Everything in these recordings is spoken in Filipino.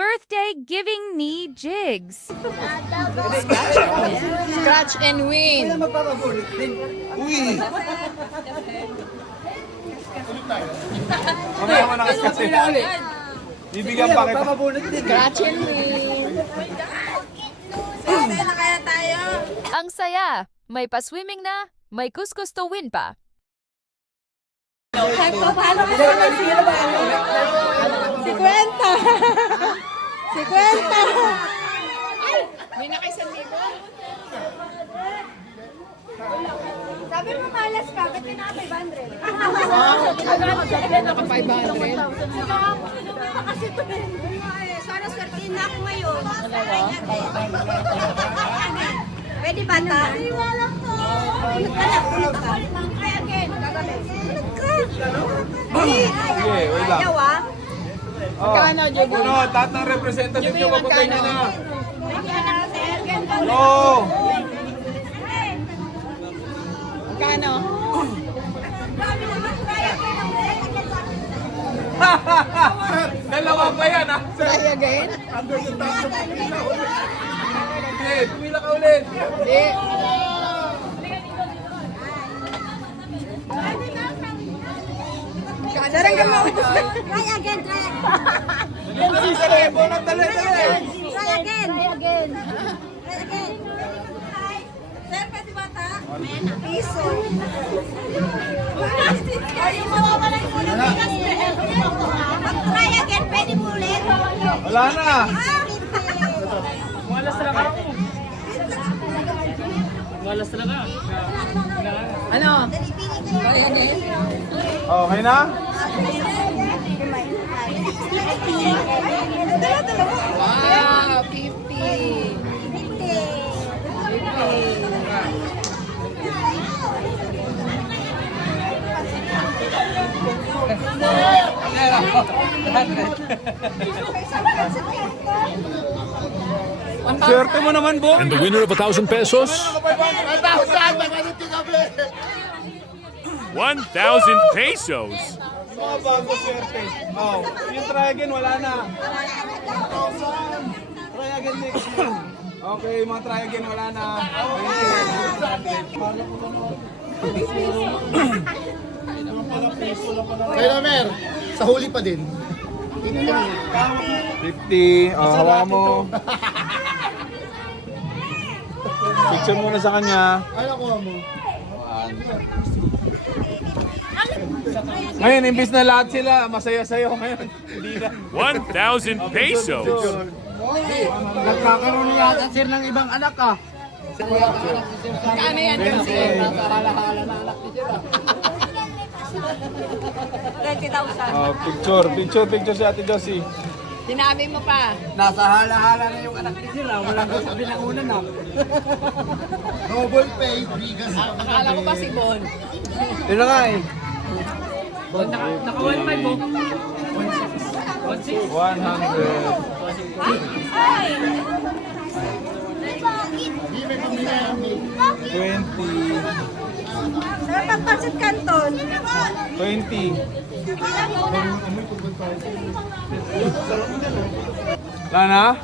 birthday giving me jigs. Scratch and win. Uy! Mamaya mo nakas kasi. Bibigyan pa kita. Scratch and win. Sana kaya tayo. Ang saya! May pa-swimming na, may kuskus to win pa. Kahit pa paano ko sa masira ba? 50. 50. May nakaisan libo. Sabi mo malas ka, ba't pinaka 500? Naka 500. Kasi ito sana swertihin na ako ngayon. Pwede ba ta? Wala ko. Try again. Sige, wait lang. Ayaw ah. Magkano, Jobo? Ano, tatang representative nyo, papunta nyo na. No. No! Magkano? Dalawa pa yan, ha? Try again? Ulit, tumila ka ulit. Hindi. Sarang ka maubos na. Try again, try again. Dali, sarebo na, dali. Try again. Try again. Sir, pwede ba ta? Piso. Ay, mawawala yung ulo ng bigas. Try again, pwede mo ulit. Wala na. Ano? Try again? Okay na? Wow, 50. Swerte mo naman, Bo. And the winner of 1,000 pesos, 1,000 pesos. Mga bago swerte. Oh, yung try again, wala na. Try again next year. Okay, mga try again, wala na. Kaya Mer, sa huli pa din. 50. Oh, hawa mo. Picture mo na sa kanya. Ano ko mo? Ngayon, imbis na lahat sila, masaya sa'yo. Ngayon, hindi na. 1,000 pesos. Nagkakaroon na yata sir ng ibang anak ah. Magkano yan, Kasi? Nasa halahala na anak ni sir ah. 20,000. Oh, picture si Ate Josie. Sinabi mo pa. Nasa halahala na yung anak ni sir ah. Walang sabi ng una na. Double pay, bigas. Akala ko pa si Bon. Yun na nga eh. Naka 1.5 mo. 20. Sir, pagpasit kanton. 20. Wala na?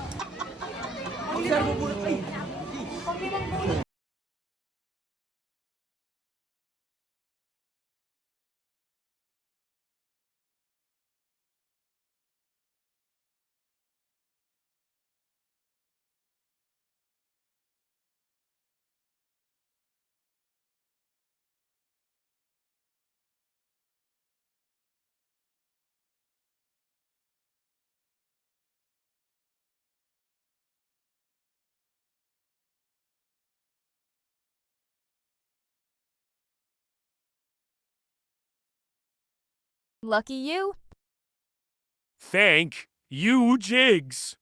Lucky you! Thank you, Jigs.